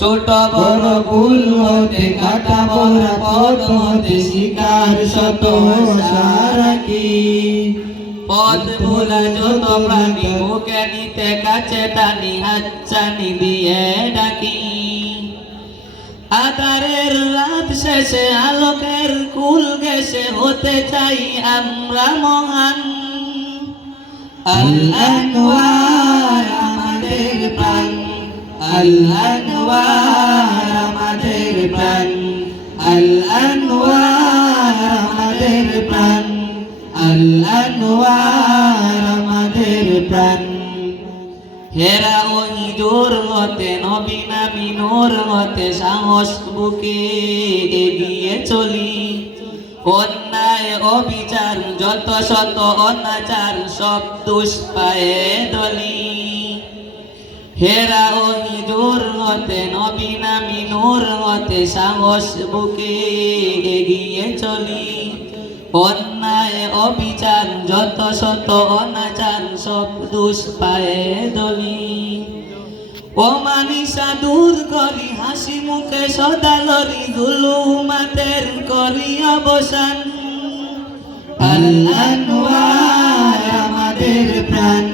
ছোট বড় ভুল হতে কাটা বড় পথ হতে শিকার শত সারাকি পথ ভোলা যত প্রাণী মুখে নিতে কাছে টানি হাতছানি দিয়ে ডাকি আধারের রাত শেষে আলোকের কুল গেছে হতে চাই আমরা মহান আল-আনওয়ার আমাদের প্রাণ আল-আনওয়ার আমাদের প্রাণ আল-আনওয়ার আমাদের প্রাণ আল-আনওয়ার আমাদের প্রাণ হেরা ওই জোর হতে নবী নামি নূর হতে সাহস বুকে এগিয়ে চলি অন্যায় অবিচার যত শত অনাচার সব দুষ্পায়ে দলি হেরা ওই জোর হতে নবী নামি নূর হতে সাহস বুকে এগিয়ে চলি অন্যায় অবিচার যত শত অনাচার সব দুষ্পায়ে দলি অমানিসা দূর করি হাসি মুখে সদা লরি জুলুমাতের করি অবসান আল-আনওয়ার আমাদের প্রাণ